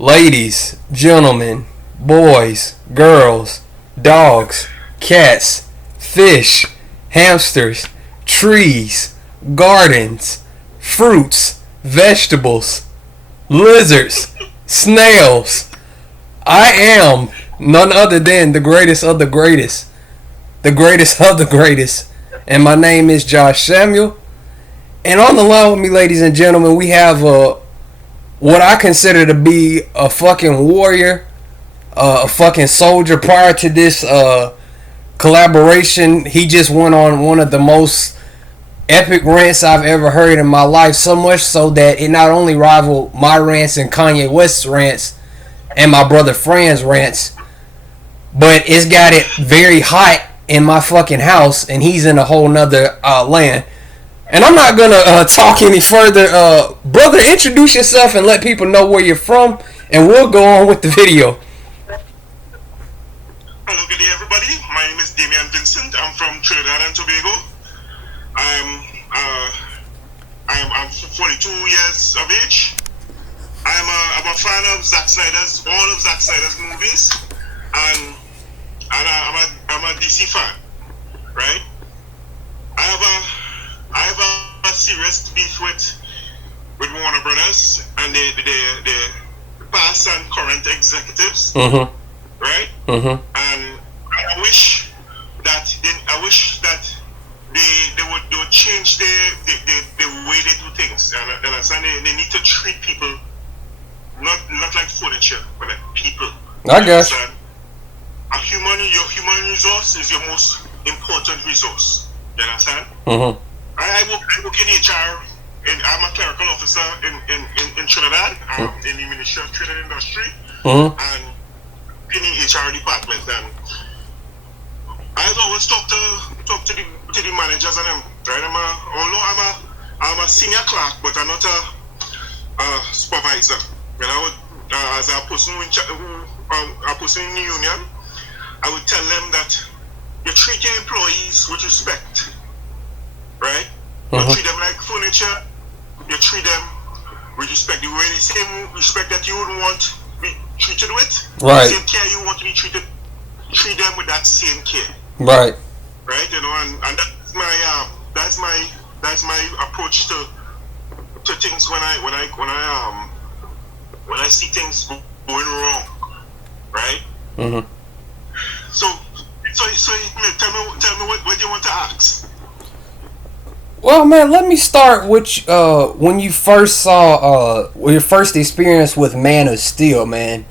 Ladies, gentlemen, boys, girls, dogs, cats, fish, hamsters, trees, gardens, fruits, vegetables, lizards, snails. I am none other than the greatest of the greatest, the greatest of the greatest. And my name is Josh Samuel. And on the line with me, ladies and gentlemen, we have what I consider to be a fucking warrior, a fucking soldier. Prior to this collaboration, he just went on one of the most epic rants I've ever heard in my life. So much so that it not only rivaled my rants and Kanye West's rants and my brother Fran's rants, but it's got it very hot in my fucking house, and he's in a whole nother land. And I'm not gonna talk any further. Brother, introduce yourself and let people know where you're from, and we'll go on with the video. Hello, good day, everybody. My name is Damian Vincent. I'm from Trinidad and Tobago. I'm 42 years of age. I'm a fan of all of Zack Snyder's movies, and I'm a DC fan, right? I have a serious beef with Warner Brothers and the past and current executives, right? And I wish that they would change the way they do things. And understand they need to treat people not like furniture, but like people. I guess. Your human resource is your most important resource. You understand? I work in HR, and I'm a clerical officer in Trinidad, in the Ministry of Trade and Industry, and in the HR department. And I've always talked to the managers and them. Right? Although I'm a senior clerk, but I'm not a supervisor. And I would, as a person a person in the union, I would tell them that you treat your employees with respect. Right? You treat them like furniture. You treat them with respect. The same respect that you would want to be treated with. Right. The same care you want to be treated. Treat them with that same care. Right. Right. You know, and that's my approach to things when I see things going wrong. Right. So tell me what you want to ask. Well, man, let me start with when you first saw your first experience with Man of Steel, man.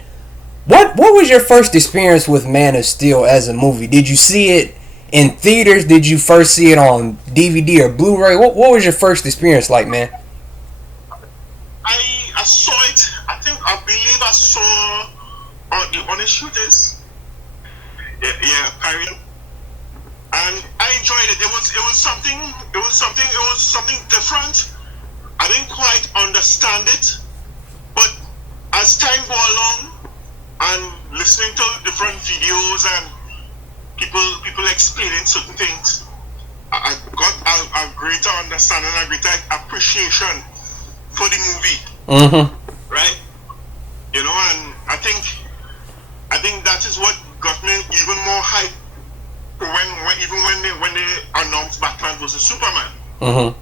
What was your first experience with Man of Steel as a movie? Did you see it in theaters? Did you first see it on DVD or Blu-ray? What was your first experience like, man? I saw it. I believe I saw on the shooters. Yeah, Pirates. And I enjoyed it. It was something different. I didn't quite understand it, but as time go along and listening to different videos and people explaining certain things, I got a greater understanding, a greater appreciation for the movie. Right? You know, and I think that is what got me even more hyped. When they announced Batman vs Superman. Now,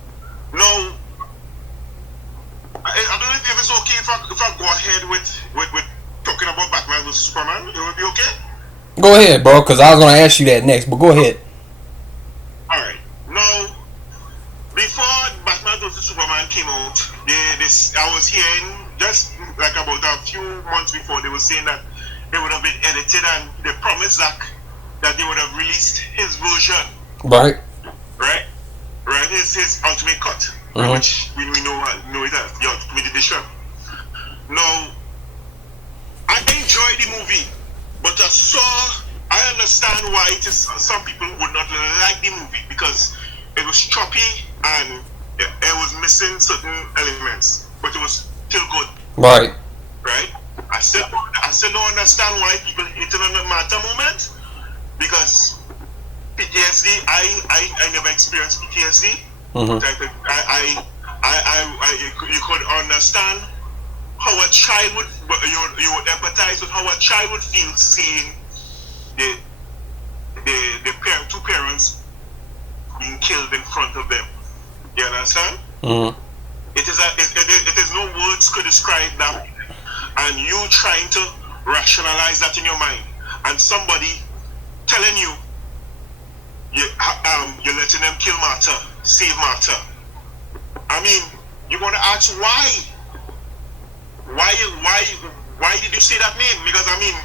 I don't know if it's okay if I go ahead with talking about Batman vs Superman. It would be okay. Go ahead, bro, because I was gonna ask you that next. But go ahead. All right. Now, before Batman vs Superman came out, I was hearing just like about a few months before they were saying that they would have been edited and they promised that they would have released his version. Right. His ultimate cut, which we know it as the ultimate edition. Now, I enjoyed the movie, but I understand why some people would not like the movie because it was choppy and it was missing certain elements, but it was still good. Right. I still don't understand why people hated on the matter moment. Because PTSD, I never experienced PTSD. But you could understand how a child would you would empathize with how a child would feel seeing the two parents being killed in front of them. You understand? Mm-hmm. It is no words could describe that, and you trying to rationalize that in your mind, and somebody telling you you're letting them kill Martha, save Martha. I mean, you're gonna ask why did you say that name? Because I mean,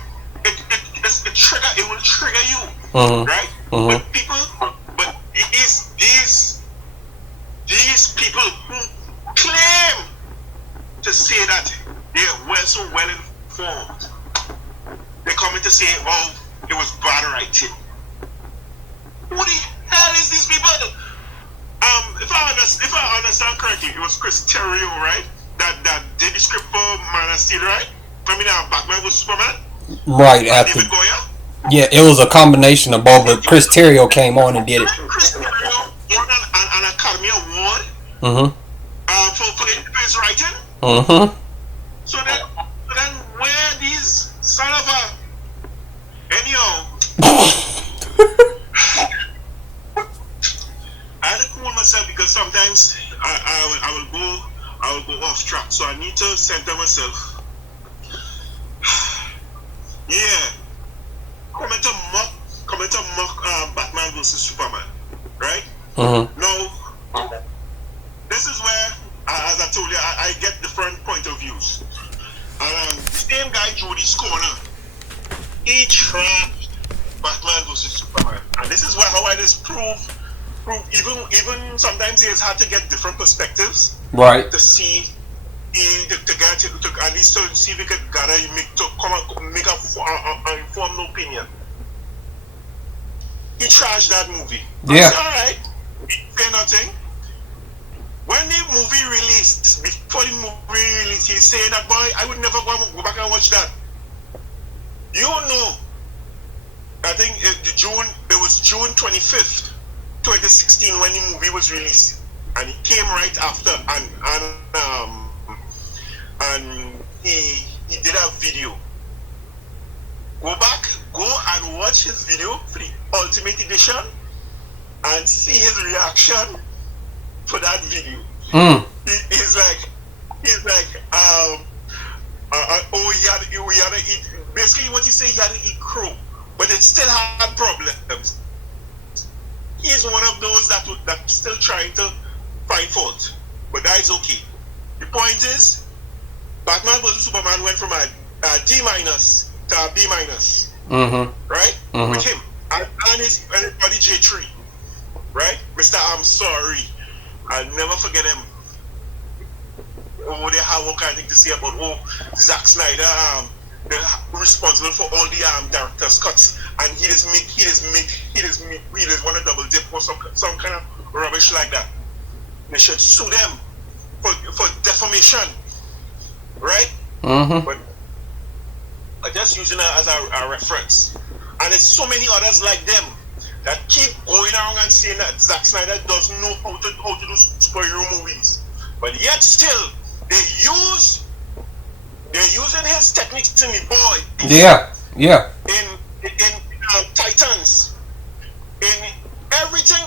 it will trigger you, right? Mm-hmm. But these people who claim to say that they're so well informed, they come in to say, oh, it was bad writing. Who the hell is these people? If I understand correctly, it was Chris Terrio, right? That did the script for Man of Steel, right? I mean, Batman vs Superman. Right after. David Goya. Yeah, it was a combination of both, but Chris Terrio came on and did it. Chris Terrio won an Academy Award. For his writing. So then where these son of a anyhow. I had to cool myself because sometimes I will go off track. So I need to center myself. Yeah. Coming to mock Batman vs Superman, right? Now, this is where, as I told you, I get different point of views. The same guy, Jody's Corner, he trashed Batman vs Superman, and this is where how I just prove even sometimes it's hard to get different perspectives, right? To see. To at least to see if we could gather, make a informed opinion. He trashed that movie. Yeah. Alright. Say nothing. When the movie released, before the movie released, he said that, boy, I would never go back and watch that. You know, I think it was June 25th, 2016 when the movie was released. And it came right after, and he did a video. Go and watch his video for the Ultimate Edition and see his reaction for that video. He's like, oh, he had to eat. Basically, what he said, he had to eat crow, but it still had problems. He's one of those that's still trying to find fault, but that is okay. The point is, Batman vs Superman went from a D- to a B-, right? With him and his buddy J3, right? Mr. I'm sorry, I'll never forget him. Oh, they have all kind of thing to say about Zack Snyder, responsible for all the director's cuts, and he just want to double dip or some kind of rubbish like that. They should sue them for defamation, right? But I'm just using it as a reference, and there's so many others like them that keep going around and saying that Zack Snyder doesn't know how to do superhero movies, but yet still they're using his techniques in the boy. Yeah. In Titans, in everything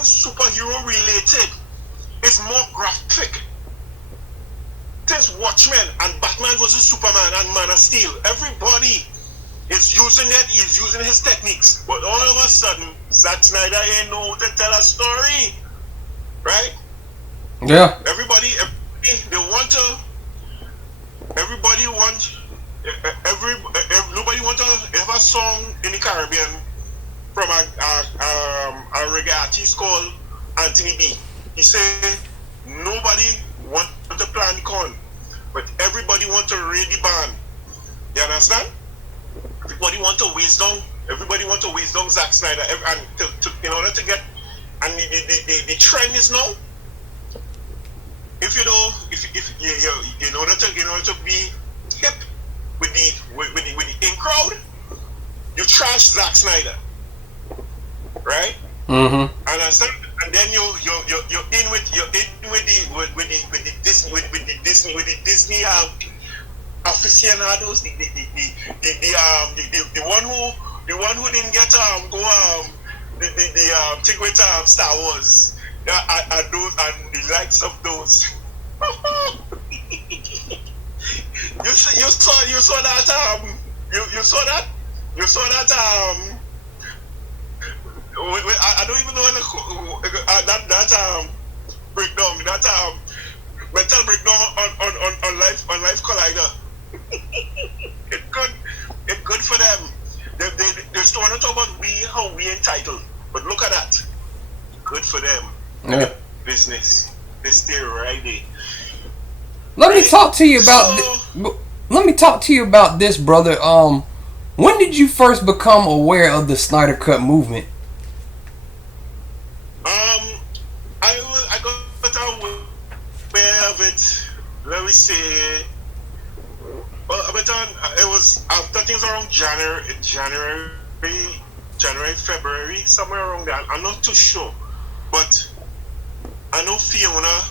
superhero related is more graphic. Since Watchmen and Batman vs Superman and Man of Steel, everybody is using it. He's using his techniques, but all of a sudden, Zack Snyder ain't know how to tell a story, right? Yeah. Everybody nobody want to have a song in the Caribbean from a reggae artist called Anthony B. He said nobody want to plan the con, but everybody want to raid the band. You understand? Everybody want to waste down Zack Snyder, and in order to get, and the trend is now, in order to be hip with the in crowd, you trash Zack Snyder, right? Understand? and then you're in with the Disney aficionados, the one who didn't get go the thing with Star Wars. And those and the likes of those. You saw that you saw that you saw that I don't even know that breakdown, that mental breakdown on life collider. It's good for them. They still want to talk about how we entitled, but look at that. Good for them. Yeah. Business. They stay right there. Let me talk to you about. Let me talk to you about this, brother. When did you first become aware of the Snyder Cut movement? I got aware of it. Let me say. Well, it was after things around January, February, somewhere around there. I'm not too sure, but I know Fiona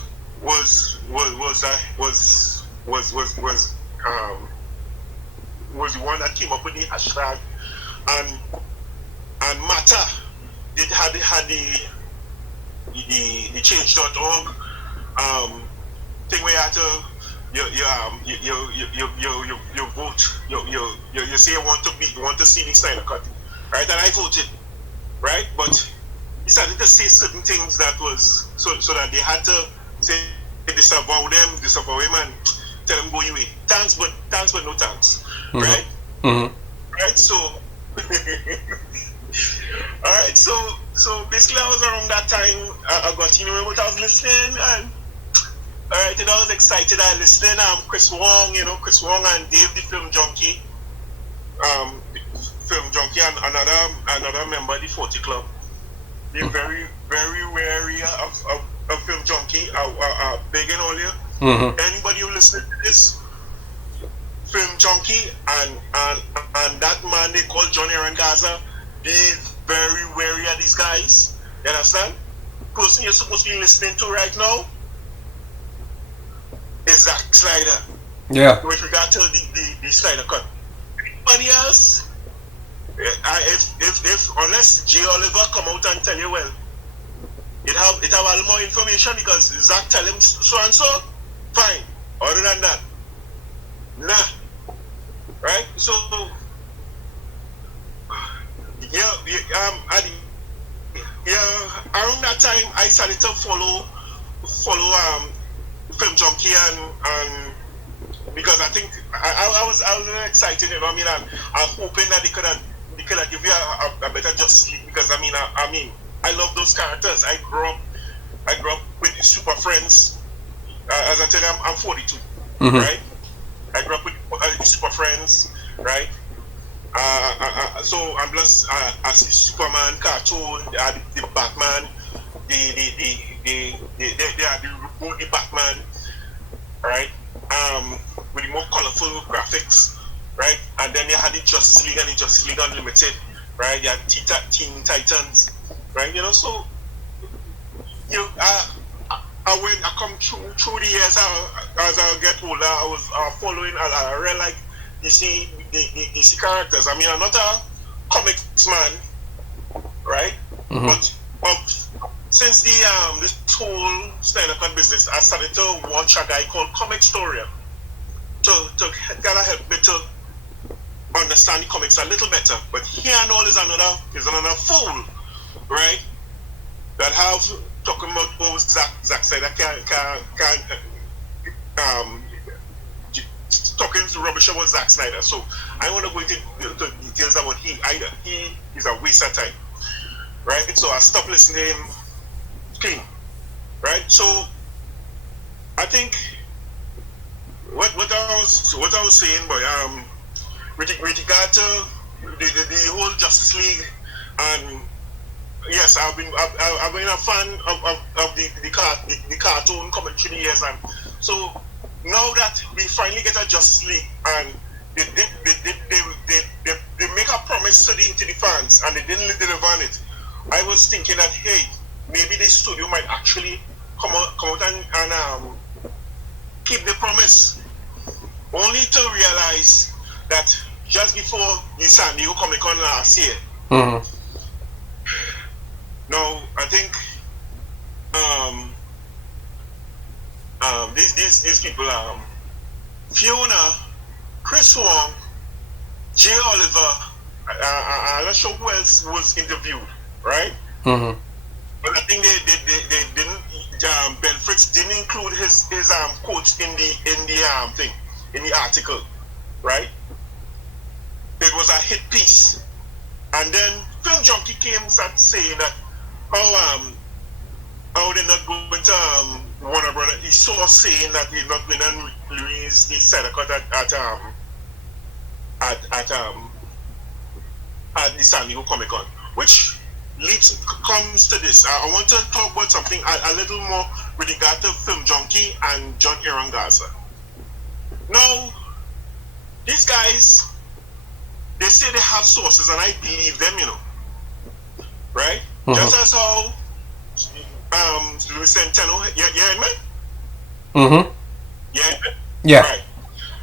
was the one that came up with the hashtag, and Mata had the change.org thing where you had to you vote, you say you want to see the Snyder Cut, right? And I voted, right? But he started to say certain things that was so that they had to say disavow him and tell him go your way. Thanks but no thanks. Mm-hmm. Right? Mm-hmm. Right, so alright, so basically I was around that time. I got what I was listening, and alright, and I was excited. I listened. Chris Wong and Dave, the film junkie, and another member of the 40 Club. They're very, very wary of film junkie. Begging all you. Mm-hmm. Anybody who listens to this, film junkie and that man they call John Aaron Gaza, be very wary of these guys. You understand? Person you're supposed to be listening to right now is Zack Snyder. Yeah. With regard to the Snyder Cut. Anybody else? If unless Jay Oliver come out and tell you, well, it have a lot more information because Zack tell him so and so, fine. Other than that, nah. Right? So around that time I started to follow Film Junkie and because I think I was excited, you know what I mean, and I'm hoping that they could have give you a better Justice League, because I mean I love those characters. I grew up with Super Friends. As I tell you, I'm 42, mm-hmm. Right? I grew up with Super Friends, right? So I'm blessed. I see Superman cartoon, the Batman, the Batman, right? With the more colorful graphics, right? And then they had the Justice League and the Justice League Unlimited, right? They had Teen Titans, right? You know, so I come through the years as I get older. I was following. I really like DC characters. I mean, I'm not a comics man, right? Mm-hmm. But since this whole Snyder Cut business, I started to watch a guy called Comic Storia to kind of help me to understand the comics a little better. But he and all is another fool, right? That have talking about Zack Snyder can talking rubbish about Zack Snyder. So I want to go into details about he is a waste of time, right? So I stopped listening to him clean, right? So I think what I was saying, but with regard to the whole Justice League, and yes, I've been a fan of the cartoon coming through the years, and so now that we finally get a Justice League and they make a promise to the fans and they didn't deliver on it, I was thinking that, hey, maybe the studio might actually come out and keep the promise, only to realize that just before the San Diego Comic Con last year. Mm-hmm. Now I think these people, Fiona, Chris Wong, Jay Oliver, I'm not sure who else was interviewed, right? Mm-hmm. But I think they didn't. Ben Fritz didn't include his quotes in the thing, in the article, right? It was a hit piece, and then Film Junkie came and saying that how they're not going to Warner Brothers. He saw saying that they're not going to release the Snyder Cut at the San Diego Comic Con, which comes to this. I want to talk about something a little more with regard to Film Junkie and John Aaron Garza. Now, these guys, they say they have sources, and I believe them, right? Mm-hmm. Just as how Louis Centeno, you heard me? Mm-hmm. Yeah. Right.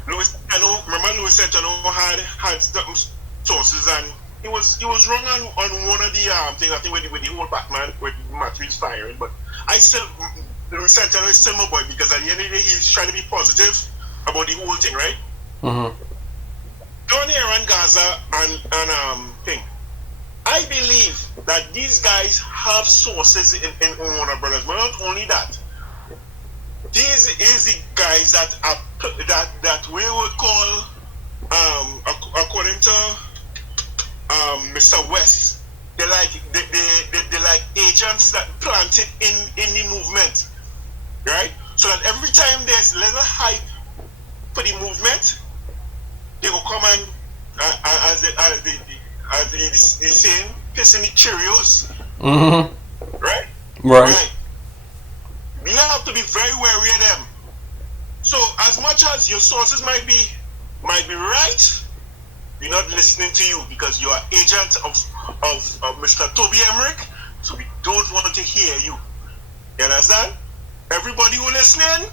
Louis Centeno had certain sources, and he was wrong on one of the things, I think, with the whole Batman, with Matt Reeves firing. But Louis Centeno is still my boy, because at the end of the day, he's trying to be positive about the whole thing, right? Mm-hmm. John Aaron Garza and thing. I believe that these guys have sources in Warner Brothers, but not only that. These is the guys that we would call, according to Mr. West, they like agents that planted in the movement, right? So that every time there's little hype for the movement, they will come and as the saying, pissing the Cheerios. Mm-hmm. Right? Right. We have to be very wary of them. So as much as your sources might be right, we're not listening to you because you are agent of Mr. Toby Emmerich, so we don't want to hear you. You understand? Everybody who listening,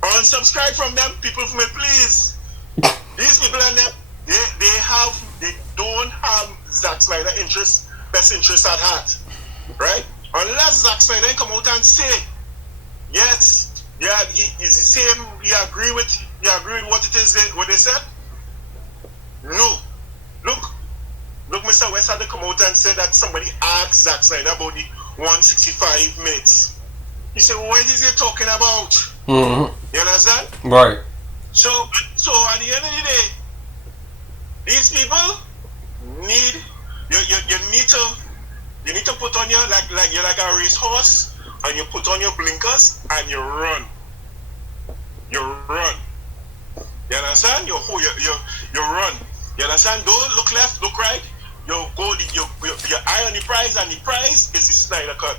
unsubscribe from them. People from me, please. These people and them, they don't have Zack Snyder best interest at heart, right? Unless Zack Snyder come out and say, yes, yeah, he's the same. You agree with what it is, what they said. No, look, Mr. West had to come out and say that somebody asked Zack Snyder about the 165 minutes. He said, well, what is he talking about? Mm-hmm. You understand? Right. So at the end of the day, these people need you need to put on your like you're like a racehorse, and you put on your blinkers and you run. You run. You understand? You run. You understand? Don't look left, look right. You go your eye on the prize, and the prize is the Snyder Cut.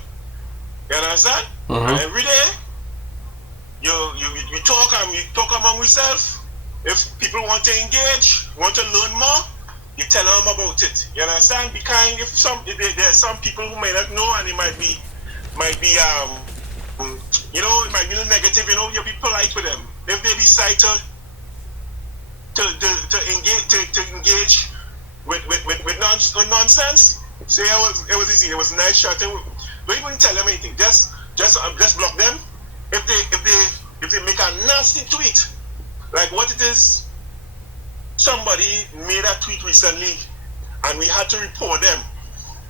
You understand? Mm-hmm. And every day we talk and we talk among ourselves. If people want to engage, want to learn more, you tell them about it. You understand? Be kind. If there's some people who may not know, and it might be it might be a little negative. You be polite with them. If they decide to engage with nonsense, say it was easy. It was a nice shot. Don't even tell them anything. Just block them. If they make a nasty tweet, like what it is, somebody made a tweet recently, and we had to report them,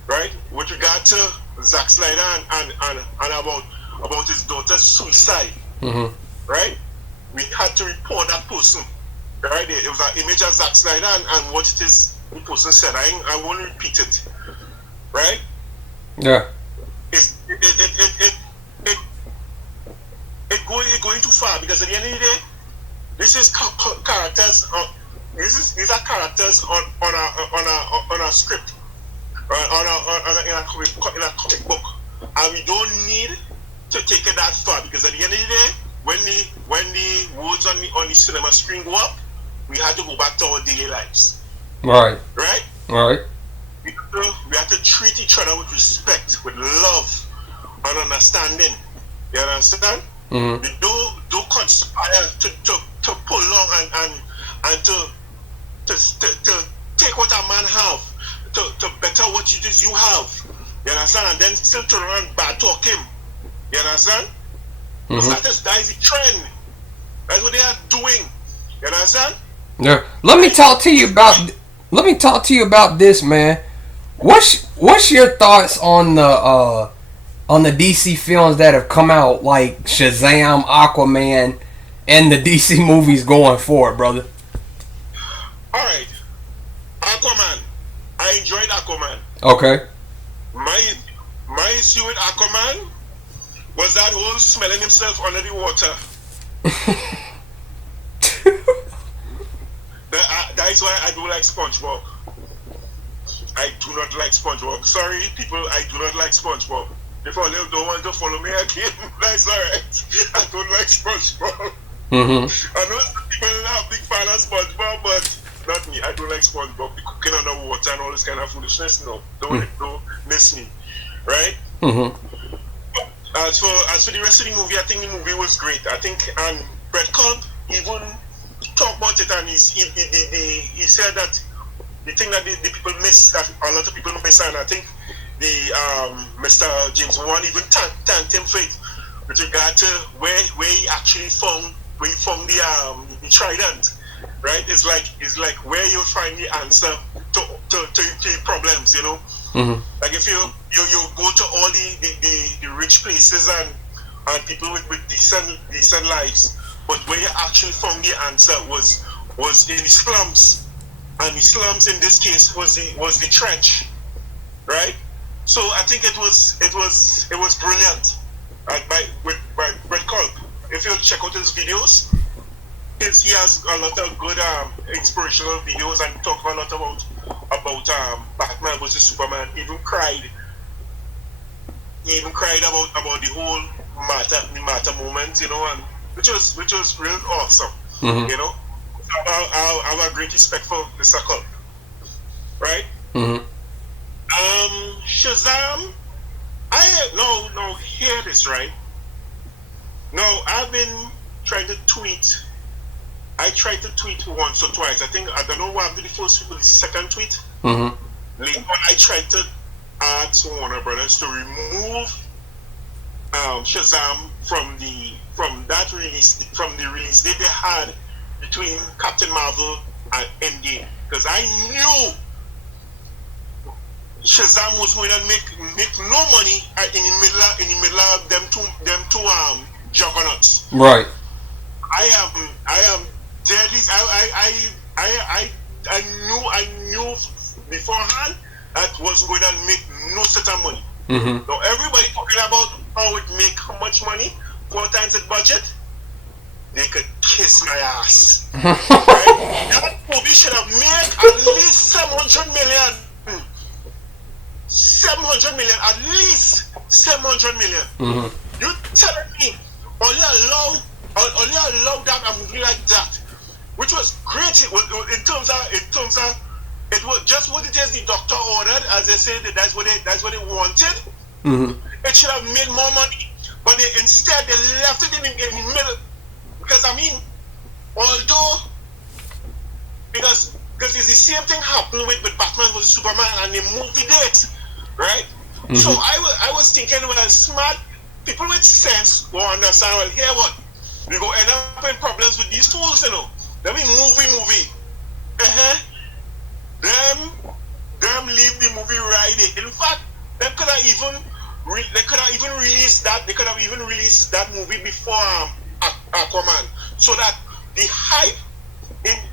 right? With regard to Zack Snyder and about his daughter's suicide, mm-hmm. right? We had to report that person, right? It was an image of Zack Snyder and what it is the person said. I won't repeat it, right? Yeah. It's going too far, because at the end of the day, this is characters. These are characters on a script, in a comic book, and we don't need to take it that far, because at the end of the day, when the words on the cinema screen go up, we had to go back to our daily lives. Right. Right. Right. we have to treat each other with respect, with love and understanding. You understand? Mm-hmm. We do conspire to pull long and to take what a man have to better what it is you have. You understand? And then still turn around and bad talk him. You understand? Mm-hmm. That is the trend. That's what they are doing. You understand? Yeah. Let me talk to you about this, man. What's your thoughts on the DC films that have come out, like Shazam, Aquaman, and the DC movies going forward, brother? Alright. Aquaman. I enjoyed Aquaman. Okay. My issue with Aquaman was that whole smelling himself under the water. That is why I do like SpongeBob. I do not like SpongeBob. Sorry, people, I do not like SpongeBob. If I don't want to follow me again, that's alright. I don't like SpongeBob. Mm-hmm. I know some people are big fan of SpongeBob, but not me. I don't like SpongeBob. The cooking under water and all this kind of foolishness. No, don't miss me, right? Mm-hmm. As for the rest of the movie, I think the movie was great. I think Brett Culp even talked about it, and he said that the thing that the people miss, that a lot of people miss, and I think the Mr. James Wan even thanked him for it with regard to where he actually found the trident, right? It's like where you find the answer to problems, you know. Mm-hmm. Like if you go to all the rich places and people with decent lives, but where you actually found the answer was in the slums, and the slums in this case was the trench, right? So I think it was brilliant, by Brett Culp. If you check out his videos, he has a lot of good inspirational videos, and talk a lot about Batman versus Superman. He even cried about the whole matter moment, you know, and which was real awesome. Mm-hmm. You know, I have a great respect for Mr. Culp, right? Mm-hmm. Shazam. No, hear this, right? No, I've been trying to tweet. I tried to tweet once or twice. I don't know what happened to the first tweet, but the second tweet. Mm-hmm. Later on, I tried to ask Warner Brothers to remove Shazam from the release date they had between Captain Marvel and Endgame, because I knew Shazam was going to make no money in the middle of them two juggernauts. Right. I am deadly. I knew beforehand that was going to make no certain money. Mm-hmm. Now everybody talking about how much money, 4 times the budget. They could kiss my ass. Right? That movie should have made at least 700 million. 700 million, at least 700 million. Mm-hmm. You telling me only allow that a movie like that, which was great in terms of it was just what it is the doctor ordered, as they said that's what they wanted. Mm-hmm. It should have made more money, but instead they left it in the middle. Because I mean, although because it's the same thing happened with Batman vs Superman, and they moved the date, right? Mm-hmm. So I was thinking, well, smart people with sense will understand. Well, here what we go end up in problems with these fools, you know. Let me movie. Them leave the movie right there. In fact, they could have even released that. They could have even released that movie before Aquaman, so that the hype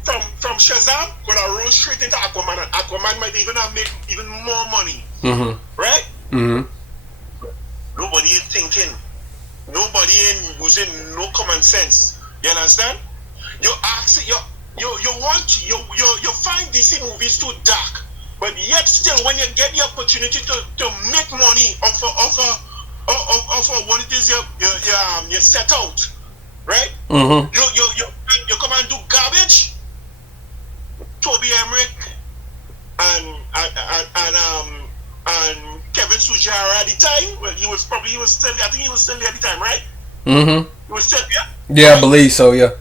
from Shazam could have rolled straight into Aquaman, and Aquaman might even have made even more money. Mm-hmm. Right? Mm-hmm. Nobody is thinking. Nobody using no common sense. You understand? You find DC movies too dark, but yet still, when you get the opportunity to make money off of what it is you set out, right? Mm-hmm. You come and do garbage. Toby Emmerich and and Kevin Sujara at the time. Well, he was still. I think he was still there at the time, right? Mm-hmm. He was still there. Yeah, I believe so. Yeah.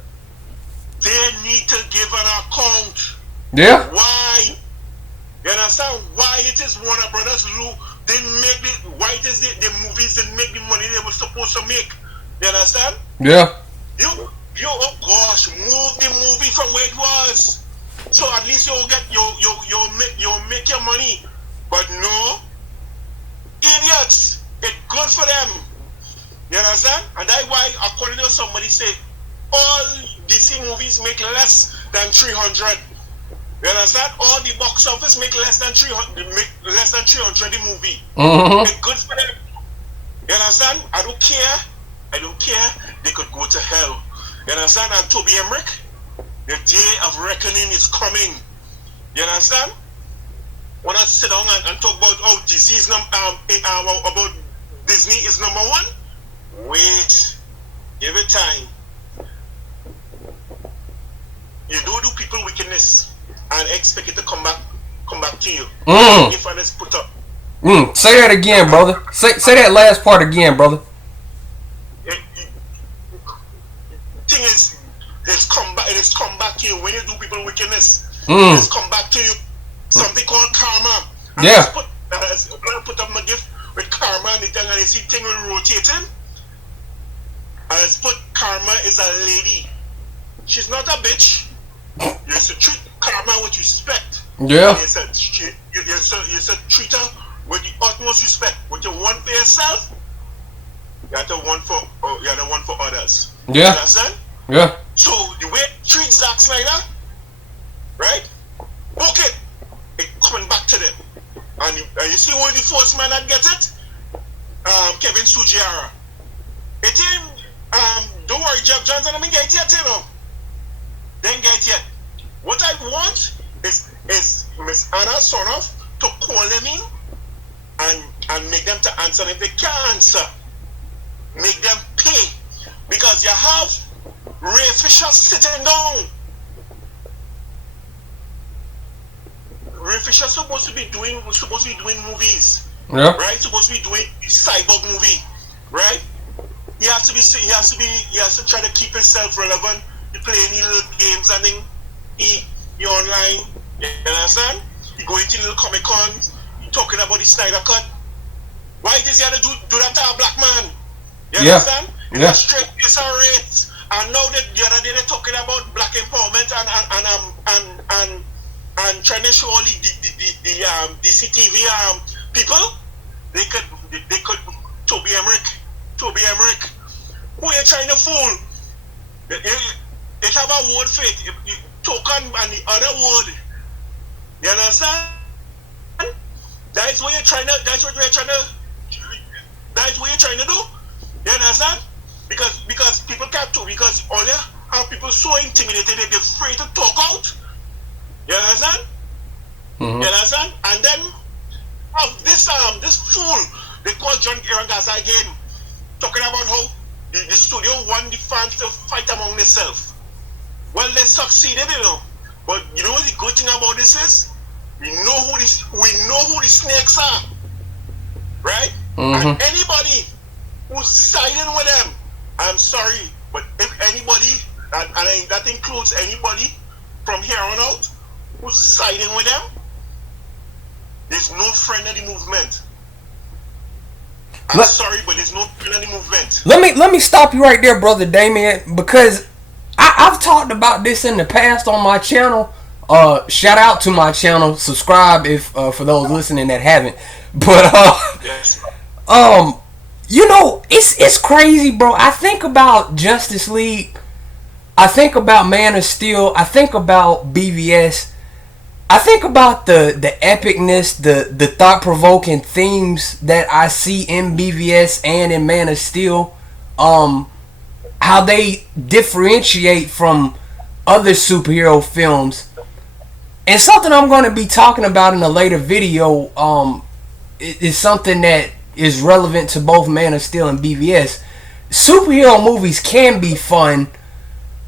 They need to give an account. Yeah. Why? You understand? Why it is Warner Brothers who didn't make it? Why it is the movies didn't make the money they were supposed to make? You understand? Yeah. You oh gosh, move the movie from where it was. So at least you'll get you'll make your money. But no, idiots. It's good for them. You understand? And that's why, according to somebody say, all DC movies make less than 300. You understand? All the box office make less than 300. Make less than 300 the movie. Mm-hmm. It's good for them. You understand? I don't care. They could go to hell. You understand? And Toby Emmerich, the day of reckoning is coming. You understand? When I sit down and talk about DC is about Disney is number one. Wait, give it time. You don't do people wickedness and expect it to come back to you. If I just put up. Say that again, brother. Say that last part again, brother. Thing is, it's come back to you when you do people wickedness. It's come back to you. Something called karma. And yeah. I put up my gift with karma and the thing, and you see thing will rotating. I put karma is a lady. She's not a bitch. You should treat karma with respect. Yeah. You should treat her with the utmost respect. What you want for yourself, you have to want for others. Yeah. You understand? Yeah. So the way treat Zack Snyder, right? Book it. It coming back to them. And you see who the first man that get it? Kevin Sujara. It ain't don't worry, Jeff Johnson, I mean get it yet, you know. Then get it yet. What I want is Miss Anna Sonoff to call them in and make them to answer. If they can't answer, make them pay. Because you have Ray Fisher sitting down. Ray Fisher supposed to be doing movies. Yeah. Right? Supposed to be doing cyborg movie. Right? He has to try to keep himself relevant. He play any little games and then he online. You understand? He go into little Comic Con, he talking about the Snyder Cut. Why does he have to do that to a black man? You understand? It's a straight piece of race. And now that the other day they're talking about black empowerment and trying to show all the CTV people. They could Toby Emmerich. Who are you trying to fool? They have a word for it. Token and the other word. You understand? That's what you're trying to do. You understand? Because people can't do, because all you have people so intimidated that they're afraid to talk out. You understand? Mm-hmm. You understand? And then have this fool they call John Irangasa again, talking about how the studio want the fans to fight among themselves. Well, they succeeded, you know. But you know what the good thing about this is? We know who the snakes are, right? Mm-hmm. And anybody who's siding with them, I'm sorry, but if anybody, and that includes anybody from here on out who's siding with them, there's no friend of the movement. I'm sorry, but there's no friend of the movement. Let me stop you right there, brother Damian, because I've talked about this in the past on my channel. Shout out to my channel. Subscribe if for those listening that haven't. But yes. You know, it's crazy, bro. I think about Justice League. I think about Man of Steel. I think about BVS. I think about the epicness, the thought-provoking themes that I see in BVS and in Man of Steel. How they differentiate from other superhero films. And something I'm going to be talking about in a later video is something that is relevant to both Man of Steel and BVS. Superhero movies can be fun,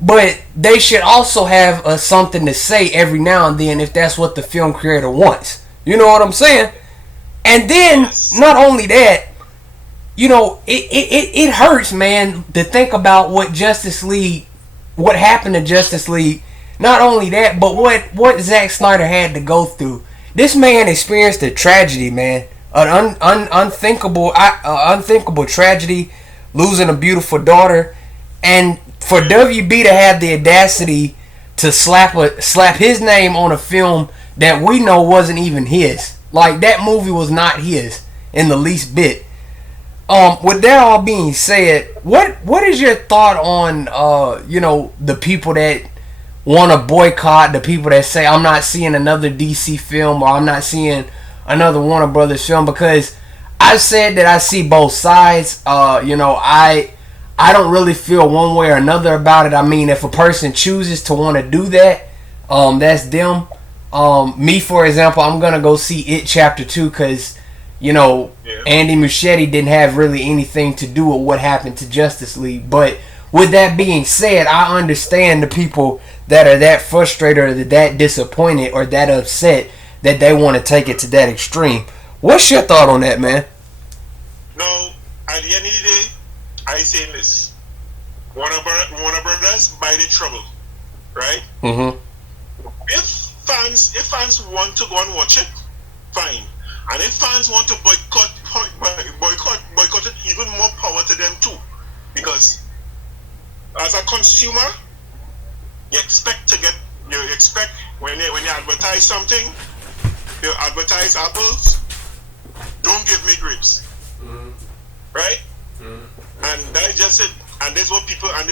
but they should also have something to say every now and then if that's what the film creator wants. You know what I'm saying? And then, Yes. not only that, you know, it hurts, man, to think about what Justice League, what happened to Justice League. Not only that, but what Zack Snyder had to go through. This man experienced a tragedy, man, an unthinkable tragedy, losing a beautiful daughter, and for WB to have the audacity to slap his name on a film that we know wasn't even his. Like, that movie was not his in the least bit. With that all being said, what is your thought on you know, the people that want to boycott, the people that say I'm not seeing another DC film or I'm not seeing another Warner Brothers film? Because I've said that I see both sides. You know, I don't really feel one way or another about it. I mean, if a person chooses to want to do that, that's them. Me, for example, I'm gonna go see It Chapter 2 because, you know, Andy Muschietti didn't have really anything to do with what happened to Justice League. But with that being said, I understand the people that are that frustrated or that disappointed or that upset that they want to take it to that extreme. What's your thought on that, man? Now, at the end of the day, I say this: Warner Brothers buy the trouble, right? Mm-hmm. If fans want to go and watch it, fine. And if fans want to boycott it, even more power to them too. Because as a consumer, you expect when you advertise something, you advertise apples, don't give me grapes. Mm-hmm. Right? Mm-hmm. And that's just it. And this is what people are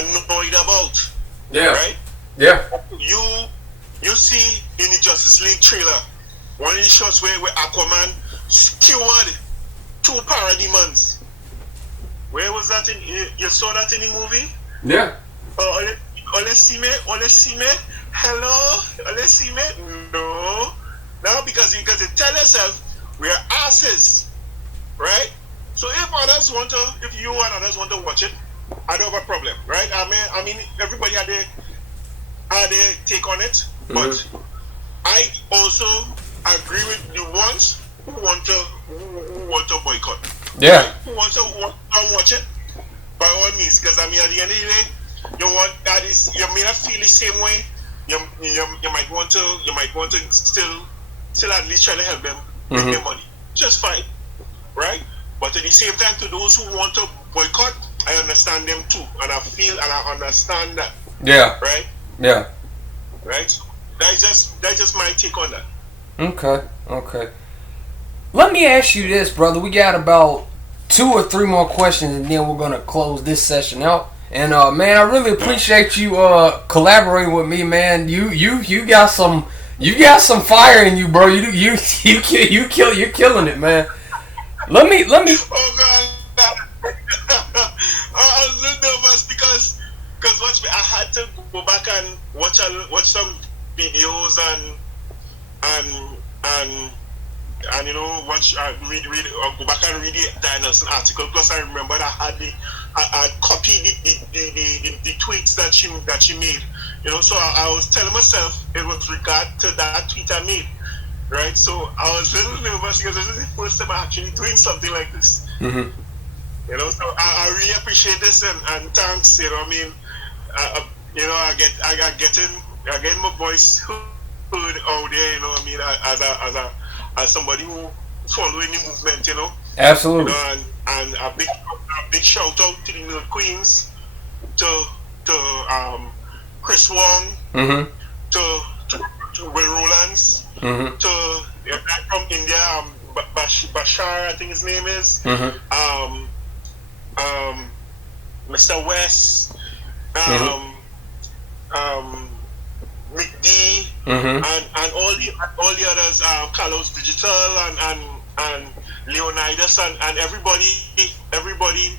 annoyed about. Yeah. Right? Yeah. You see in the Justice League trailer, one of the shots where Aquaman skewered 2 parademons. Where was that in? You saw that in the movie? Yeah. Olesime, hello, Olesime. No, now because you tell yourself we are asses, right? So if you and others want to watch it, I don't have a problem, right? I mean, everybody had their take on it, but I also agree with the ones who want to boycott. Yeah. Right? Who want to watch it by all means, because I mean, at the end of the day, you may not feel the same way. You might want to still at least try to help them make their money. Just fine, right? But at the same time, to those who want to boycott, I understand them too, and I understand that. Yeah. Right. Yeah. Right. That's just my take on that. Okay. Let me ask you this, brother. We got about 2 or 3 more questions, and then we're gonna close this session out. And man, I really appreciate you collaborating with me, man. You got some fire in you, bro. You're killing it, man. Let me. Oh God, I was a little nervous because watch me. I had to go back and watch some videos and you know go back and read the Danielson article. Plus, I remember that I copied the tweets that she made. You know, so I was telling myself it was regard to that tweet I made. Right, so I was a little nervous because this is the first time I'm actually doing something like this. Mm-hmm. You know, so I really appreciate this and thanks. You know, I mean, you know, I get my voice heard out there. You know, I mean, as somebody who following the movement. You know, absolutely. You know, and a big shout out to the Mill Queens, to Chris Wong, to Will Rowlands. To a guy from India, Bashar, I think his name is. Mr. West, McD, and all the others, Carlos Digital and Leonidas and everybody,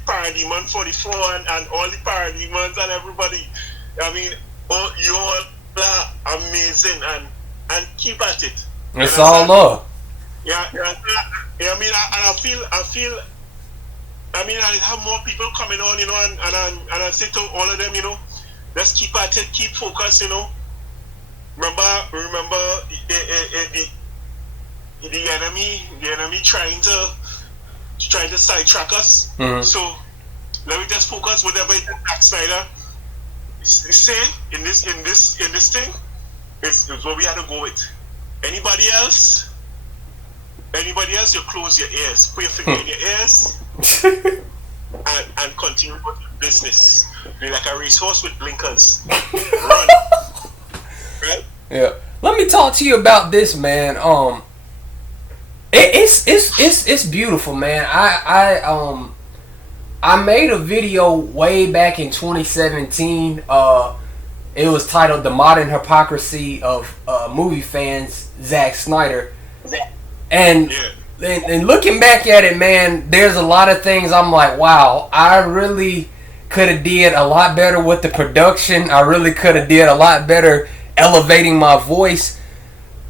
Parademon 44 and all the Parademons and everybody. I mean, you all are amazing and keep at it. It's all love. Yeah. I mean, I feel. I mean, I have more people coming on, you know, and I say to all of them, you know, let's keep at it, keep focused, you know, remember the enemy trying to sidetrack us. Mm-hmm. So let me just focus whatever Zack Snyder say in this thing is what we had to go with. Anybody else, you close your ears, put your finger in your ears, and continue with your business. Be like a racehorse with blinkers. Run. Right? Yeah. Let me talk to you about this, man. It's beautiful, man. I made a video way back in 2017. It was titled "The Modern Hypocrisy of Movie Fans." Zack Snyder, and looking back at it, man, there's a lot of things I'm like, wow, I really could have did a lot better with the production. I really could have did a lot better elevating my voice.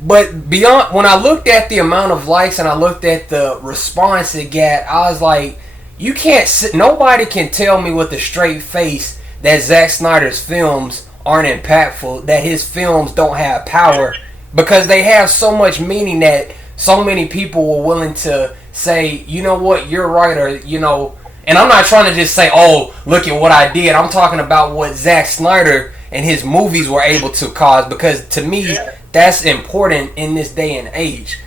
But beyond, when I looked at the amount of likes and I looked at the response it got, I was like, you can't sit, nobody can tell me with a straight face that Zack Snyder's films aren't impactful, that his films don't have power, because they have so much meaning that so many people were willing to say, you know what, you're right, or, you know, and I'm not trying to just say, oh, look at what I did. I'm talking about what Zack Snyder and his movies were able to cause, because to me, that's important in this day and age.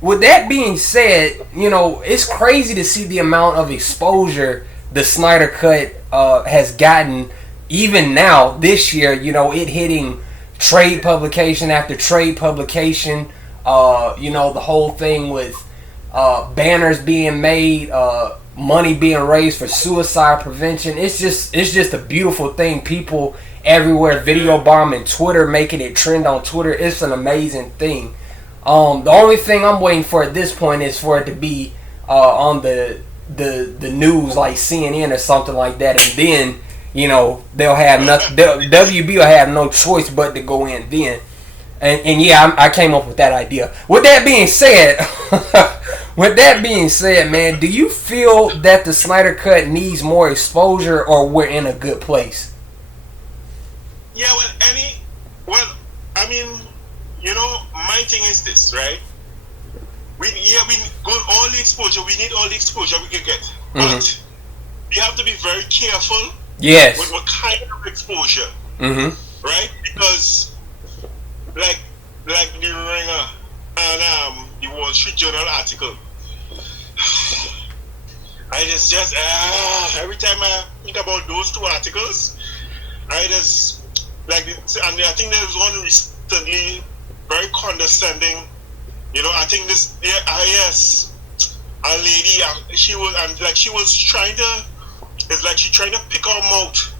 With that being said, you know, it's crazy to see the amount of exposure the Snyder Cut has gotten, even now this year. You know, it hitting trade publication after trade publication. You know, the whole thing with banners being made, money being raised for suicide prevention. It's just a beautiful thing. People everywhere video bombing Twitter, making it trend on Twitter. It's an amazing thing. The only thing I'm waiting for at this point is for it to be on the news, like CNN or something like that, and then, you know, they'll have nothing. WB will have no choice but to go in then. And yeah, I came up with that idea. With that being said, man, do you feel that the Snyder Cut needs more exposure, or we're in a good place? Yeah, I mean, you know, my thing is this, right? We got all the exposure. We need all the exposure we can get, but you have to be very careful. Yes. With what kind of exposure, right? Because like the Ringer and the Wall Street Journal article, I just every time I think about those two articles, I just like, and I think there was one recently very condescending. You know, I think this IS a lady, she was trying to, it's like she trying to pick her mouth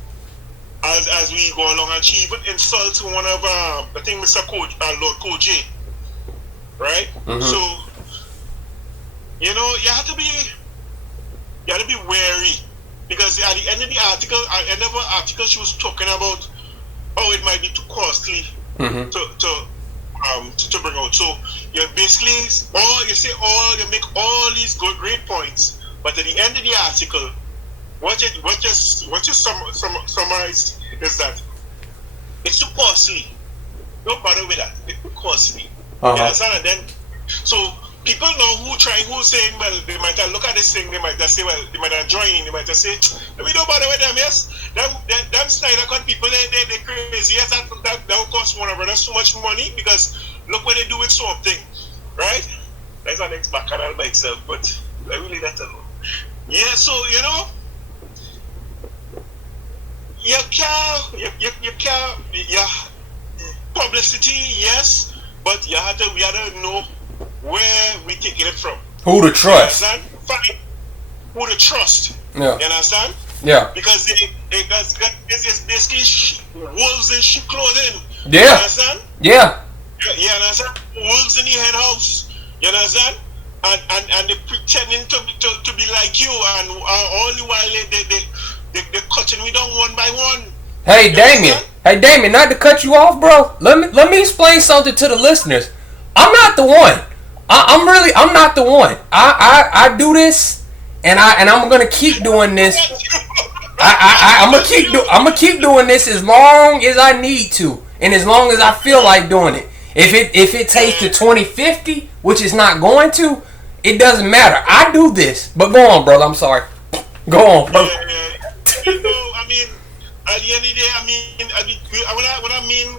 as we go along, and she even insults one of I think Mr. Lord Koji, right? So, you know, you have to be wary, because at the end of the article, she was talking about, oh, it might be too costly to bring out. So you basically you make all these great points, but at the end of the article, what you summarize is that it's too costly. Don't bother with that. It's too costly. You understand? And then, so people now who saying, well, they might look at this thing, they might just say, well, they might join in, they might just say, we don't bother with them, yes? Them Snyder Cut people, they crazy. Yes, that will cost one of us so much money, because look what they do with something, right? That's our next bacchanal by itself, but I will leave that alone. Yeah, so, you know, publicity, yes, but we have to know where we taking it from. Who to trust? You understand? Find who to trust. Yeah. You understand? Yeah. Because it's basically wolves in sheep clothing. Yeah. You understand? Yeah. You understand? Wolves in the hen house. You understand? And they're pretending to be like you, and all the while they're cutting me down one by one. Hey, Damian, not to cut you off, bro. Let me explain something to the listeners. I'm not the one. I'm not the one. I do this, and I'm gonna keep doing this. I'm gonna keep doing this as long as I need to. and as long as I feel like doing it. If it takes to 2050, which is not going to, it doesn't matter. I do this. But go on, brother. I'm sorry. Go on, bro. I mean, at the end of the day,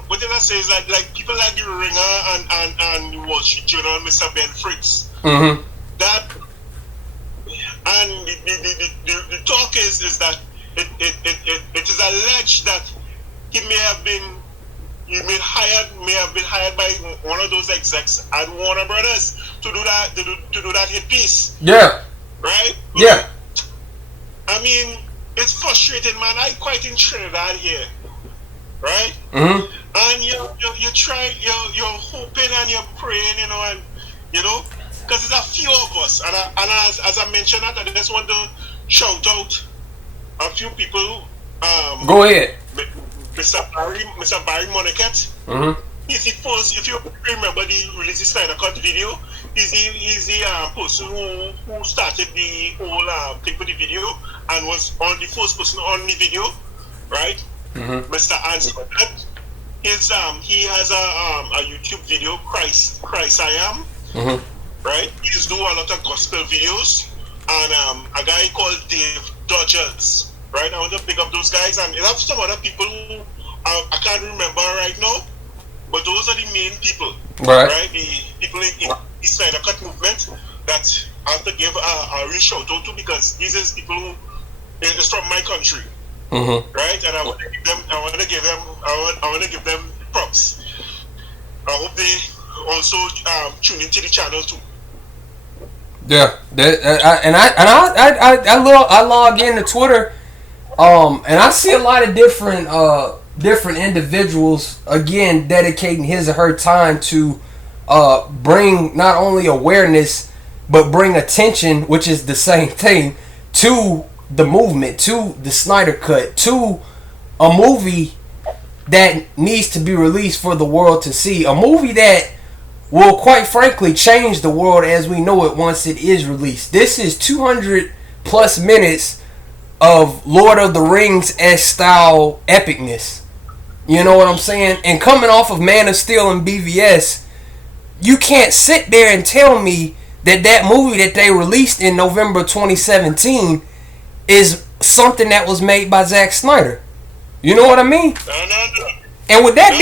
what did I say is that like people like the Ringer and Wall Street Journal, Mr. Ben Fritz. Mm-hmm. That and the talk is that it is alleged that he may have been hired by one of those execs at Warner Brothers to do that hit piece. Yeah. Right? Yeah. I mean, it's frustrating, man. I quite in Trinidad here. Right? Mm-hmm. And you try, you're hoping and you're praying, and because there's a few of us, and as I mentioned that, I just want to shout out a few people. Go ahead. Mr. Barry Moneket. Mm-hmm. He's the first, if you remember the release of Snyder Cut video, he's the person who started the whole thing with the video and was on the first person on the video, right? Mm-hmm. Mr. Moneket. He has a YouTube video, Christ I Am. Mm-hmm. Right? He's doing a lot of gospel videos, and a guy called Dave Dodgers. Right? I want to pick up those guys, and I have some other people who I can't remember right now, but those are the main people. Right? The people in the Snyder Cut movement that I have to give a real shout out to, because these are people who is from my country. Mm-hmm. Right? And I want to give them props. I hope they also tune into the channel too. Yeah, I log into Twitter, and I see a lot of different individuals again dedicating his or her time to bring not only awareness but bring attention, which is the same thing, to the movement, to the Snyder Cut, to a movie that needs to be released for the world to see, a movie that will quite frankly change the world as we know it once it is released. This is 200 plus minutes of Lord of the Rings-esque style epicness. You know what I'm saying? And coming off of Man of Steel and BVS, you can't sit there and tell me that movie that they released in November 2017 is something that was made by Zack Snyder. You know what I mean? No. And with that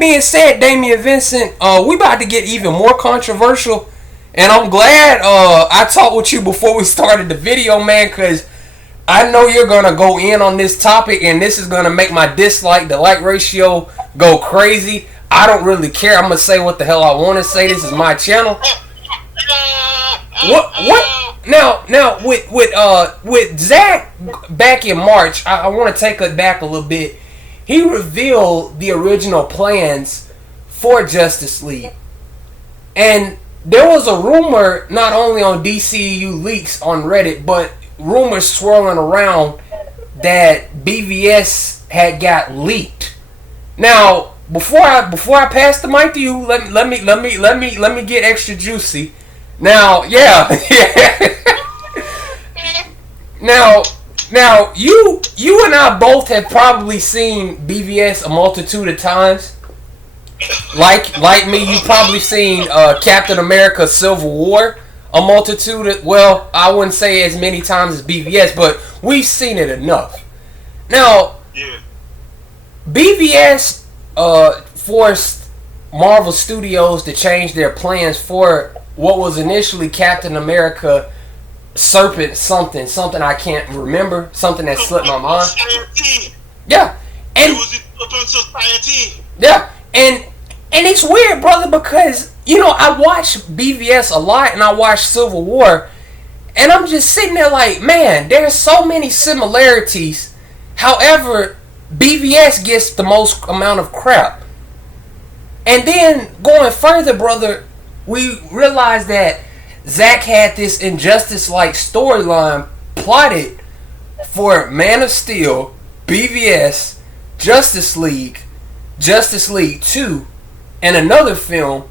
being said, Damian Vincent, we about to get even more controversial, and I'm glad I talked with you before we started the video, man, because I know you're gonna go in on this topic, and this is gonna make my dislike to like ratio go crazy. I don't really care. I'm gonna say what the hell I want to say. This is my channel. What? Now with Zack back in March, I want to take it back a little bit. He revealed the original plans for Justice League. And there was a rumor, not only on DCU leaks on Reddit, but rumors swirling around that BVS had got leaked. Now, before I pass the mic to you, let me get extra juicy. Now, yeah. Now, you and I both have probably seen BVS a multitude of times. Like me, you've probably seen Captain America: Civil War a multitude of, well, I wouldn't say as many times as BVS, but we've seen it enough. Now, BVS forced Marvel Studios to change their plans for what was initially Captain America Serpent something I can't remember, something that slipped my mind. Yeah, and it was Open Society. Yeah, and it's weird, brother, because I watch BVS a lot and I watch Civil War, and I'm just sitting there like, man, there's so many similarities. However, BVS gets the most amount of crap. And then going further, brother, we realized that Zack had this Injustice-like storyline plotted for Man of Steel, BVS, Justice League 2, and another film,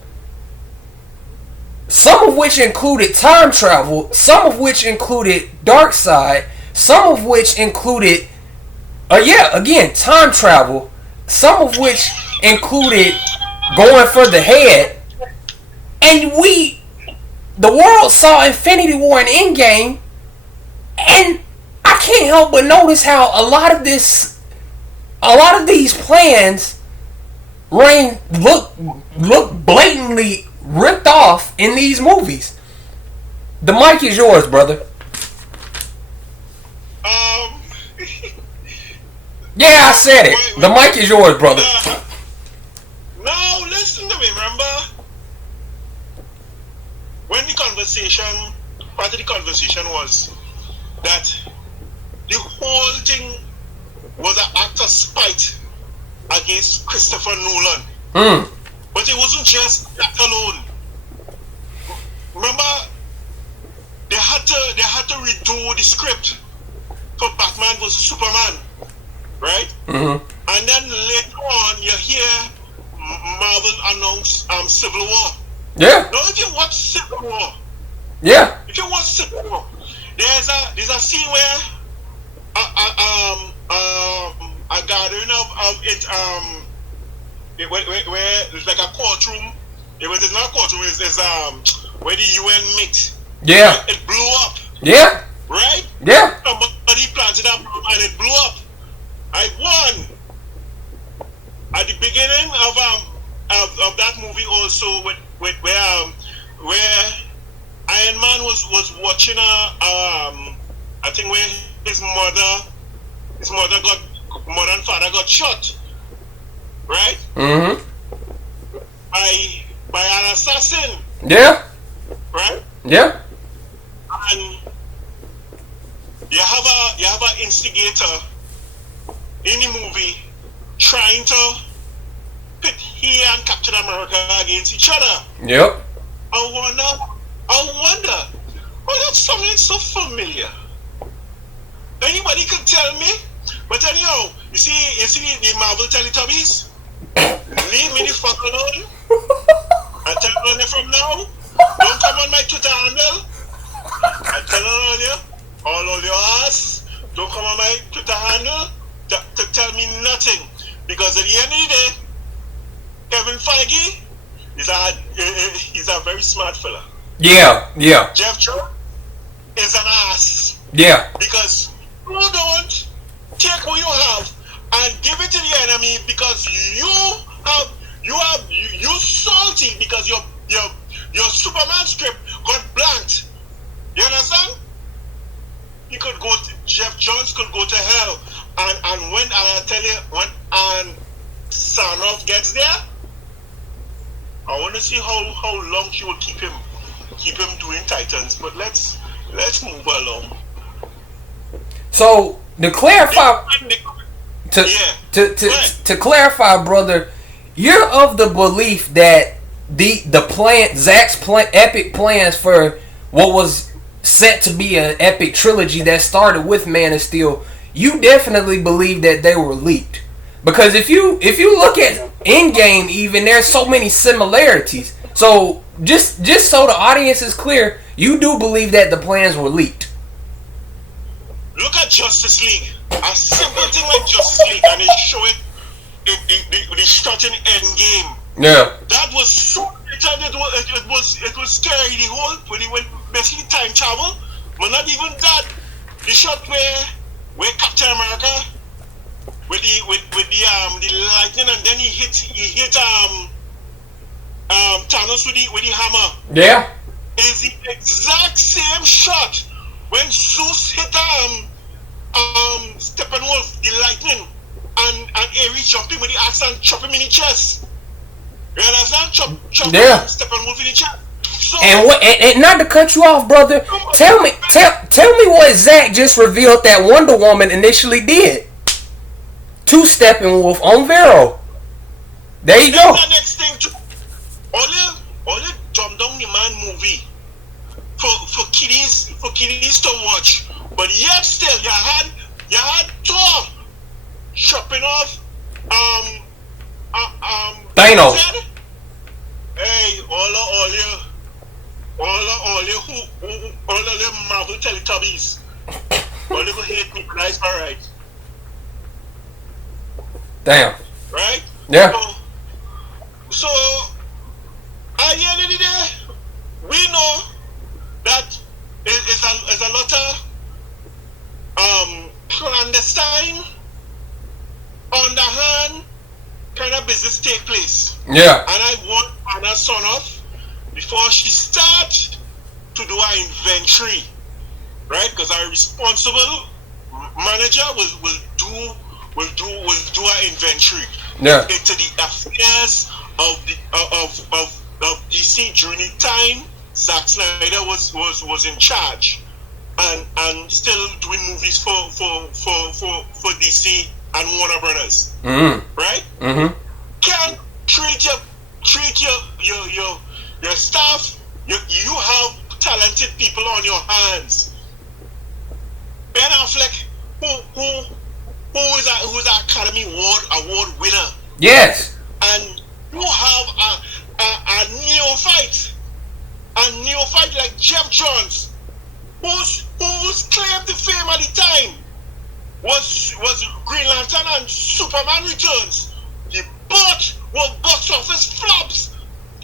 some of which included time travel, some of which included Darkseid, some of which included, time travel, some of which included going for the head. And the world saw Infinity War and Endgame, and I can't help but notice how a lot of these plans look blatantly ripped off in these movies. The mic is yours, brother. Yeah, I said it. The mic is yours, brother. Now listen to me. Remember when part of the conversation was that the whole thing was an act of spite against Christopher Nolan. But it wasn't just that alone. Remember, they had to redo the script for Batman vs Superman, right? And then later on, you hear Marvel announce Civil War. Yeah. Now, if you watch Civil War, yeah. If you watch Civil War, there's a scene where a gathering of it where it's like a courtroom. It's not a courtroom. It's where the UN meet. Yeah. It blew up. Yeah. Right. Yeah. Somebody planted a bomb and it blew up. I won. At the beginning of that movie also where Iron Man was watching I think where his mother and father got shot, right? By an assassin. Yeah. Right. Yeah. And you have an instigator in the movie trying to pit he and Captain America against each other. Yep. I wonder. Oh, that's something so familiar. Anybody could tell me? But anyhow, you see the Marvel Teletubbies? Leave me the fuck alone. I tell you from now, don't come on my Twitter handle. I tell you, all of your ass, don't come on my Twitter handle to tell me nothing. Because at the end of the day, Kevin Feige he's a very smart fella. Yeah. Jeff Jones is an ass. Yeah. Because you don't take what you have and give it to the enemy because you salty because your Superman script got blanked. You understand? Jeff Jones could go to hell. And when I tell you when Sarnoff gets there, I want to see how long she will keep him doing Titans. But let's move along. So to clarify, to clarify, brother, you're of the belief that Zach's epic plans for what was set to be an epic trilogy that started with Man of Steel, you definitely believe that they were leaked. Because if you look at Endgame, even there's so many similarities. So just so the audience is clear, you do believe that the plans were leaked. Look at Justice League. A simple thing like Justice League, and they show it the shot in Endgame. Yeah. That was so it was scary. The whole when he went basically time travel, but not even that. The shot where Captain America with the lightning, and then he hit Thanos with the hammer. Yeah. Is the exact same shot when Zeus hit Steppenwolf, the lightning, and Ares jumping with the axe and chop him in the chest. You understand? Chop Steppenwolf in the chest. So, and not to cut you off, brother, tell me what Zach just revealed that Wonder Woman initially did to Steppenwolf on Vero. There you go. The next thing too. All you dumb down the man movie for kiddies to watch, but yet still you had Thor chopping off Thanos. Hey, all you Marvel Teletubbies, all you who hate me, nice, alright. Damn. right? Yeah. So at the end of the day, we know that is a lot of clandestine, underhand kind of business take place. Yeah. And I want Anna's son off before she starts to do our inventory, right? Because our responsible manager will do our inventory. Yeah. Into the affairs of DC during the time Zack Snyder was in charge and still doing movies for DC and Warner Brothers. Mm-hmm. Right? Mm-hmm. Can't treat your staff. You have talented people on your hands. Ben Affleck, who is an Academy Award winner. Yes. And you have a neophyte like Jeff Johns, whose claim to fame at the time was Green Lantern and Superman Returns. The both were box office flops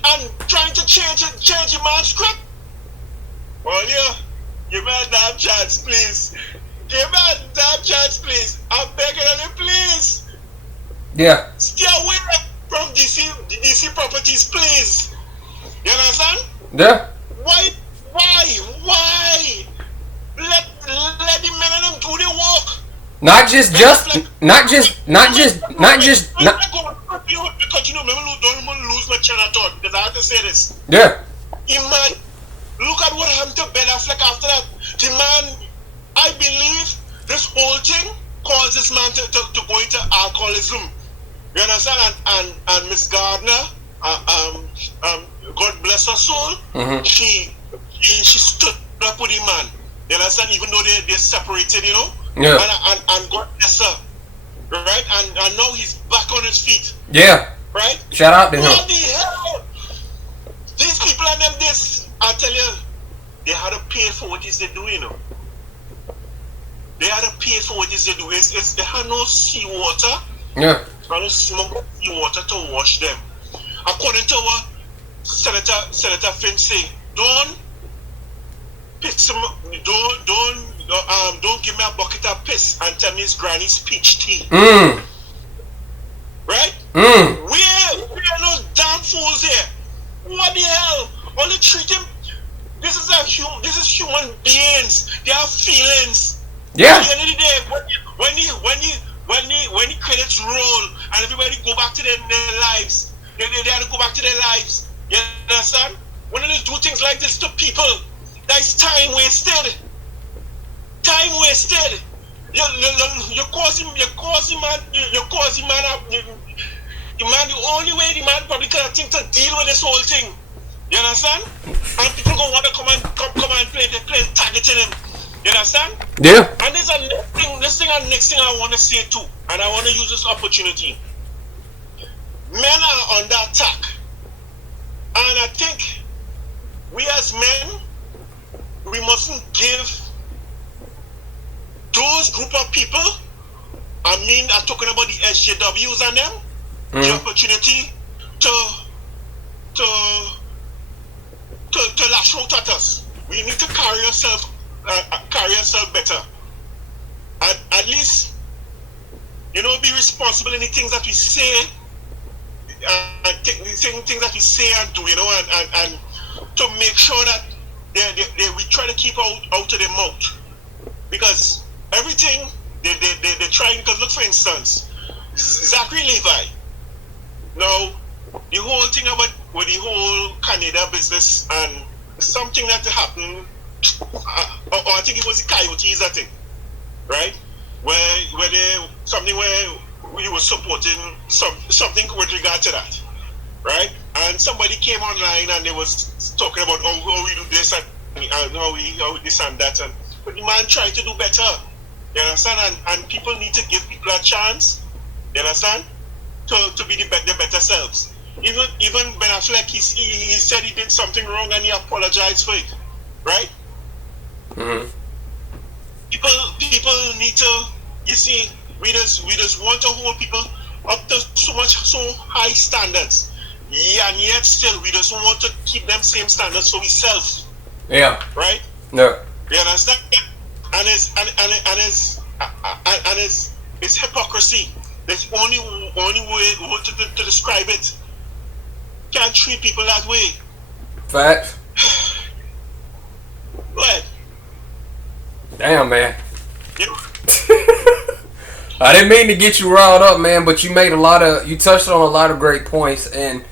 and trying to change the man's script. Well, yeah, give me a damn chance, please. Give me a damn chance, please. I'm begging of you, please. Yeah. Stay away from DC properties, please. You understand? Yeah. Why? Let the men and them do the work. Not just. Because you know, don't lose my channel thought because I have to say this. Yeah. Man, look at what happened to Ben Affleck after that. The man, I believe this whole thing caused this man to go into alcoholism. You understand? And Miss Gardner, God bless her soul, Mm-hmm. she stood up with the man. You understand? Even though they're separated, you know? Yeah. And God bless her. Right? And now he's back on his feet. Yeah. Right? Shout out to him. What the hell? These people and them this, I tell you, they had to pay for what is they do, you know. They had to pay for what is they do. They had no seawater. Yeah. They no smoke seawater to wash them. According to what Senator Finn say, don't piss him, don't give me a bucket of piss and tell me it's granny's peach tea. Mm. Right? Mm. We're no damn fools here. What the hell? Only treat him. This is human beings. They have feelings. Yeah. At the end of the day, when the credits roll and everybody go back to their lives, they have to go back to their lives. You understand? When they do things like this to people, that's time wasted. Time wasted. You're causing man. The only way the man probably can think to deal with this whole thing. You understand? And people gonna want to come and play targeting him. You understand? Yeah. And there's a next thing I want to say too, and I want to use this opportunity. Men are under attack, and I think we as men, we mustn't give those group of people, I'm talking about the SJWs and them, the opportunity to lash out at us. We need to carry ourselves better. At least, be responsible in the things that we say, and things that we say and do, and to make sure that we try to keep out of their mouth, because everything they're trying. Because look, for instance, Zachary Levi. Now, the whole thing about with the whole Canada business and something that happened, or I think it was the Coyotes, I think, right? Where he was supporting something with regard to that, right? And somebody came online and they was talking about how we do this and how we this and that, but the man tried to do better. You understand? And people need to give people a chance. You understand? To be the better selves. Even Ben Affleck, he said he did something wrong and he apologized for it, right? Mm-hmm. People need to. You see, we just want to hold people up to so high standards. Yeah, and yet still we just want to keep them same standards for ourselves. Yeah. Right? No. You understand? And it's hypocrisy. There's only way to describe it. Can't treat people that way. Facts. Go ahead. Damn, man. Yeah. I didn't mean to get you riled up, man, but you touched on a lot of great points. And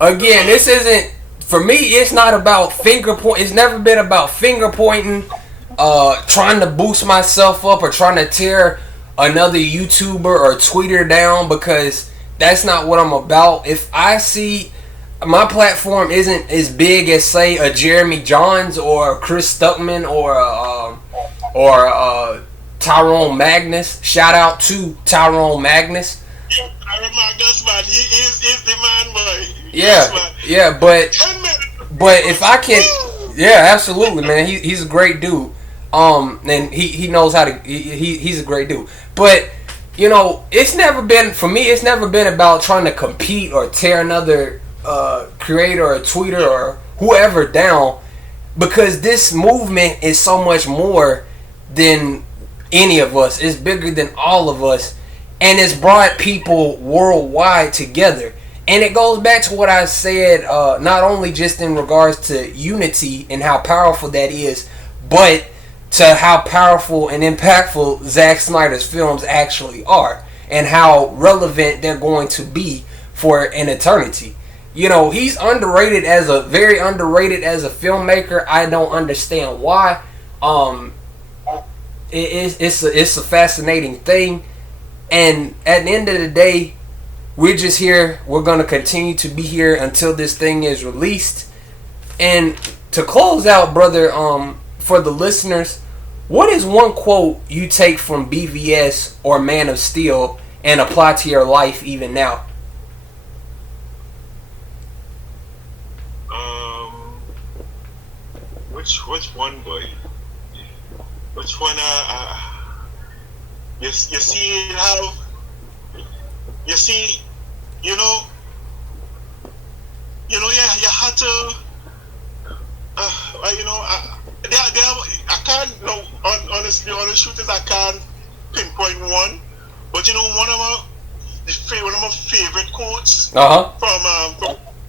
again, this isn't, for me, it's not about it's never been about finger pointing, trying to boost myself up or trying to tear another YouTuber or tweeter down, because that's not what I'm about. If I see my platform isn't as big as, say, a Jeremy Johns or Chris Stuckman or Tyrone Magnus. Shout out to Tyrone Magnus. Yeah, Tyrone Magnus, man. He is the man, boy. Yeah, but if I can, yeah, absolutely, man. He's a great dude. And he knows how to. He's a great dude. But you know, it's never been about trying to compete or tear another creator or tweeter or whoever down, because this movement is so much more than any of us. It's bigger than all of us, and it's brought people worldwide together. And it goes back to what I said, not only just in regards to unity and how powerful that is, but to how powerful and impactful Zack Snyder's films actually are, and how relevant they're going to be for an eternity. You know, he's very underrated as a filmmaker. I don't understand why. It's a fascinating thing, and at the end of the day, we're just here. We're gonna continue to be here until this thing is released. And to close out, brother, for the listeners, what is one quote you take from BVS or Man of Steel and apply to your life even now? Which one, boy? Which one? You see how? You see, you know. Yeah, you had to. I can't. No, honestly, on the shooters, I can't pinpoint one. But you know, one of my favorite quotes from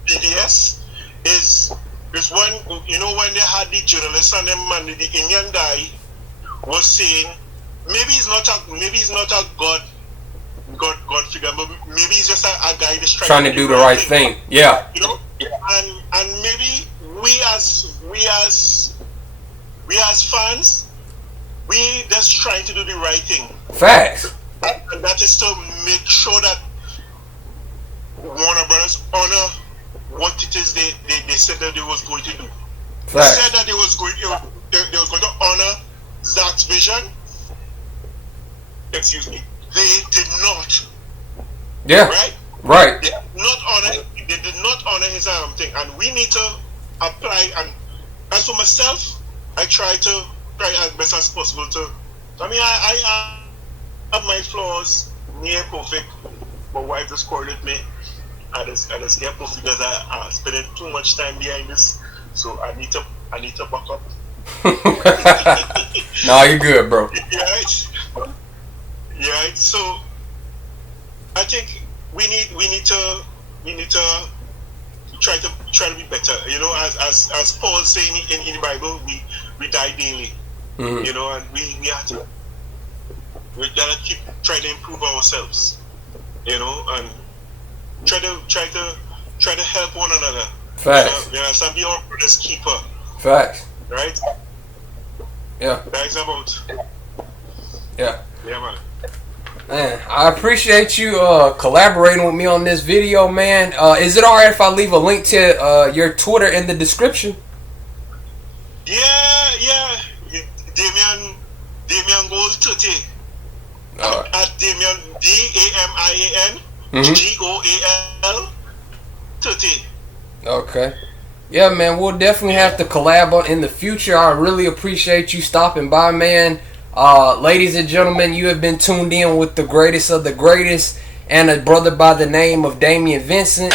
BDS is when, you know, when they had the journalist and them and the Indian guy was saying maybe he's not a god figure, but maybe he's just a guy that's trying to do the right thing. Yeah. You know, and maybe we as fans, we just trying to do the right thing. Facts. And that is to make sure that Warner Brothers honor what it is they said that they was going to do. Facts. They said that they was going to honor Zack's vision. Excuse me. They did not. Yeah. Right. They did not honor his thing, and we need to apply. And as for myself, I try as best as possible to. I mean, I have my flaws, near perfect. My wife just quarreled me. I just get perfect because I spending too much time behind this, so I need to back up. No, you're good, bro. Yeah. So I think we need to try to be better. You know, as Paul saying in the Bible, we die daily. Mm-hmm. You know, and we gotta keep trying to improve ourselves. You know, and try to help one another. Facts. You know, some be our brother's keeper. Facts. Right? Yeah. That's about. Yeah. Yeah, man. Man, I appreciate you collaborating with me on this video, man. Is it alright if I leave a link to your Twitter in the description? Yeah. Damian Goal 30. At Damian DAMIAN GOAL 30. Okay. Yeah, man, we'll definitely have to collab in the future. I really appreciate you stopping by, man. Ladies and gentlemen, you have been tuned in with the greatest of the greatest. and a brother by the name of Damian Vincent.